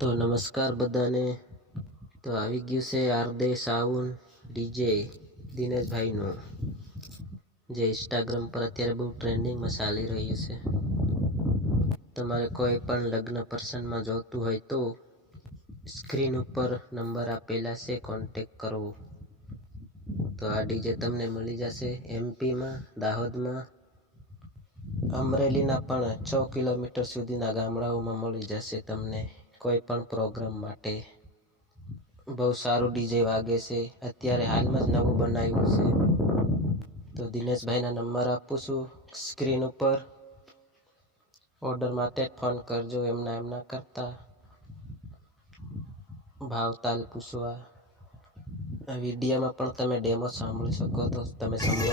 તો નમસ્કાર બધાને. તો આવી ગયું છે આરદે સાઉન્ડ ડીજે દિનેશભાઈનું, જે ઇન્સ્ટાગ્રામ પર અત્યારે બહુ ટ્રેન્ડિંગમાં ચાલી રહ્યું છે. તમારે કોઈ પણ લગ્ન પ્રસંગમાં જોતું હોય તો સ્ક્રીન ઉપર નંબર આપેલા છે, કોન્ટેક કરવો. તો આ ડીજે તમને મળી જશે એમપીમાં, દાહોદમાં, અમરેલીના પણ 6 કિલોમીટર સુધીના ગામડાઓમાં મળી જશે તમને કોઈ પણ પ્રોગ્રામ માટે. બહુ સારું ડીજે વાગે છે, અત્યારે હાલમાં જ નવું બનાવ્યું છે. તો દિનેશભાઈના નંબર આપું છું સ્ક્રીન ઉપર. ઓર્ડર માટે ફોન કરજો, એમના કરતા ભાવતાલ પૂછવા. આ વિડીયોમાં પણ તમે ડેમો સાંભળી શકો તો તમે સમજો.